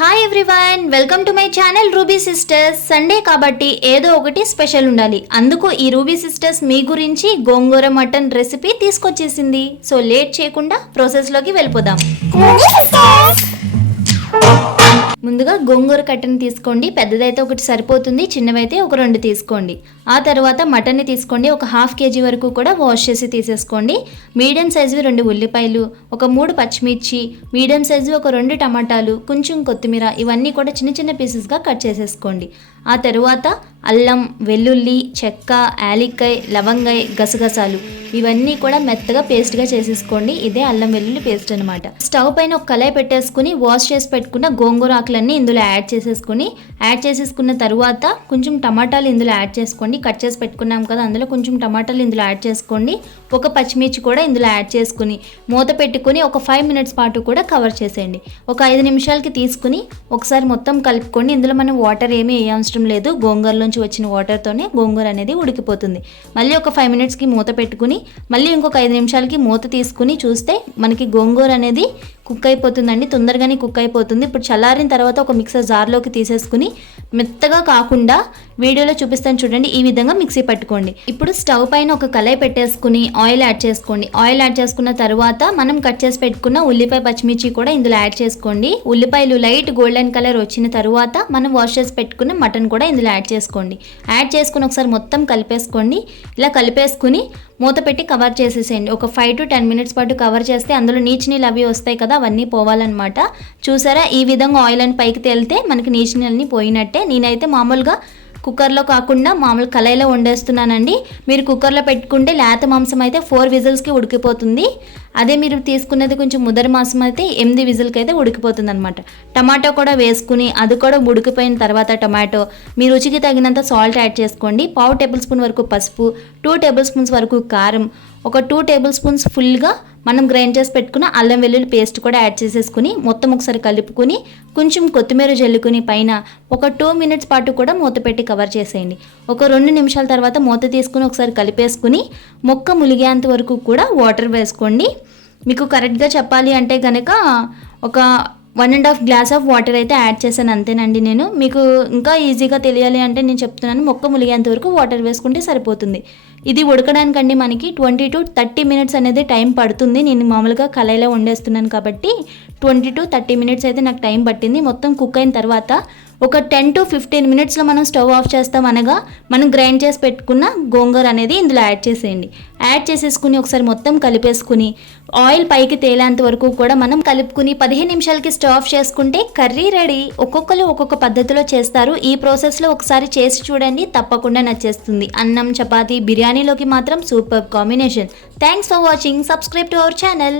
Hi everyone, welcome to my channel ruby sisters. Sunday కాబట్టి ఏదో ఒకటి స్పెషల్ ఉండాలి. అందుకు ఈ రూబీ సిస్టర్స్ మీ గురించి గోంగూర మటన్ రెసిపీ తీసుకొచ్చేసింది. సో లేట్ చేయకుండా ప్రాసెస్లోకి వెళ్ళిపోదాం. ముందుగా గోంగూర కట్టని తీసుకోండి. పెద్దదైతే ఒకటి సరిపోతుంది, చిన్నవైతే ఒక 2 తీసుకోండి. ఆ తర్వాత మటన్ని తీసుకోండి. ఒక 1/2 kg వరకు కూడా వాష్ చేసి తీసేసుకోండి. మీడియం సైజువి 2 ఉల్లిపాయలు, ఒక 3 పచ్చిమిర్చి, మీడియం సైజు ఒక 2 టమాటాలు, కొంచెం కొత్తిమీర, ఇవన్నీ కూడా చిన్న చిన్న పీసెస్గా కట్ చేసేసుకోండి. ఆ తరువాత అల్లం, వెల్లుల్లి, చెక్క, యాలక్కాయ, లవంగాయ, గసగసాలు ఇవన్నీ కూడా మెత్తగా పేస్ట్గా చేసేసుకోండి. ఇదే అల్లం వెల్లుల్లి పేస్ట్ అనమాట. స్టవ్ పైన ఒక కళాయి పెట్టేసుకుని వాష్ చేసి పెట్టుకున్న గోంగూర ఆకులన్నీ ఇందులో యాడ్ చేసేసుకున్న తర్వాత కొంచెం టమాటాలు ఇందులో యాడ్ చేసుకోండి. కట్ చేసి పెట్టుకున్నాం కదా, అందులో కొంచెం టమాటాలు ఇందులో యాడ్ చేసుకోండి. ఒక పచ్చిమిర్చి కూడా ఇందులో యాడ్ చేసుకుని మూత పెట్టుకుని ఒక 5 minutes పాటు కూడా కవర్ చేసేయండి. ఒక 5 నిమిషాలకి తీసుకుని ఒకసారి మొత్తం కలుపుకోండి. ఇందులో మనం వాటర్ ఏమీ వేయవసరం లేదు. గోంగూరలోంచి వచ్చిన వాటర్తోనే గోంగూర అనేది ఉడికిపోతుంది. మళ్ళీ ఒక 5 minutesకి మూత పెట్టుకుని మళ్ళీ ఇంకొక 5 నిమిషాలకి మూత తీసుకుని చూస్తే మనకి గోంగూర అనేది కుక్ అయిపోతుందండి. తొందరగానే కుక్ అయిపోతుంది. ఇప్పుడు చల్లారిన తర్వాత ఒక మిక్సర్ జార్లోకి తీసేసుకుని మెత్తగా కాకుండా వీడియోలో చూపిస్తాను చూడండి, ఈ విధంగా మిక్సీ పట్టుకోండి. ఇప్పుడు స్టవ్ పైన ఒక కళాయి పెట్టేసుకుని ఆయిల్ యాడ్ చేసుకోండి. ఆయిల్ యాడ్ చేసుకున్న తర్వాత మనం కట్ చేసి పెట్టుకున్న ఉల్లిపాయ, పచ్చిమిర్చి కూడా ఇందులో యాడ్ చేసుకోండి. ఉల్లిపాయలు లైట్ గోల్డెన్ కలర్ వచ్చిన తర్వాత మనం వాష్ చేసి పెట్టుకున్న మటన్ కూడా ఇందులో యాడ్ చేసుకోండి. యాడ్ చేసుకుని ఒకసారి మొత్తం కలిపేసుకోండి. ఇలా కలిపేసుకుని మూత పెట్టి కవర్ చేసేసేయండి. ఒక 5 to 10 minutes పాటు కవర్ చేస్తే అందులో నీళ్ళు అవి వస్తాయి కదా, అవన్నీ పోవాలన్నమాట. చూసారా, ఈ విధంగా ఆయిల్ అని పైకి తేలితే మనకి నీళ్ళన్నీ పోయినట్టే. నేనైతే మామూలుగా కుక్కర్లో కాకుండా మామూలు కళాయిలో వండేస్తున్నానండి. మీరు కుక్కర్లో పెట్టుకుంటే లేత మాంసం అయితే 4 విజిల్స్కి ఉడికిపోతుంది. అదే మీరు తీసుకున్నది కొంచెం ముదర మాంసం అయితే 8 విజిల్కి అయితే ఉడికిపోతుంది అనమాట. టమాటో కూడా వేసుకుని అది కూడా ఉడికిపోయిన తర్వాత టమాటో మీ రుచికి తగినంత సాల్ట్ యాడ్ చేసుకోండి. 1/2 tablespoon వరకు పసుపు, 2 tablespoons వరకు కారం, ఒక 2 tablespoons ఫుల్గా మనం గ్రైండ్ చేసి పెట్టుకున్న అల్లం వెల్లుల్లి పేస్ట్ కూడా యాడ్ చేసేసుకుని మొత్తం ఒకసారి కలుపుకొని కొంచెం కొత్తిమీర జల్లుకుని పైన ఒక 2 minutes పాటు కూడా మూత పెట్టి కవర్ చేసేయండి. ఒక 2 నిమిషాల తర్వాత మూత తీసుకుని ఒకసారి కలిపేసుకుని మొక్క ములిగేంత వరకు కూడా వాటర్ వేసుకోండి. మీకు కరెక్ట్గా చెప్పాలి అంటే కనుక ఒక 1.5 glass ఆఫ్ వాటర్ అయితే యాడ్ చేశాను, అంతేనండి. నేను మీకు ఇంకా ఈజీగా తెలియాలి అంటే నేను చెప్తున్నాను, మొక్క ములిగేంత వరకు వాటర్ వేసుకుంటే సరిపోతుంది. ఇది ఉడకడానికండి మనకి 20 to 30 minutes అనేది టైం పడుతుంది. నేను మామూలుగా కళాయిలో వండేస్తున్నాను కాబట్టి 20 to 30 minutes అయితే నాకు టైం పట్టింది. మొత్తం కుక్ అయిన తర్వాత ఒక 10 to 15 minutesలో మనం స్టవ్ ఆఫ్ చేస్తాం. అనగా మనం గ్రైండ్ చేసి పెట్టుకున్న గోంగూర అనేది ఇందులో యాడ్ చేసేయండి. యాడ్ చేసేసుకుని ఒకసారి మొత్తం కలిపేసుకుని ఆయిల్ పైకి తేలేంత వరకు కూడా మనం కలుపుకుని 15 నిమిషాలకి స్టవ్ ఆఫ్ చేసుకుంటే కర్రీ రెడీ. ఒక్కొక్కరు ఒక్కొక్క పద్ధతిలో చేస్తారు. ఈ ప్రాసెస్లో ఒకసారి చేసి చూడండి, తప్పకుండా నచ్చేస్తుంది. అన్నం, చపాతీ, బిర్యానీలోకి మాత్రం super combination. Thanks for watching. Subscribe to our channel.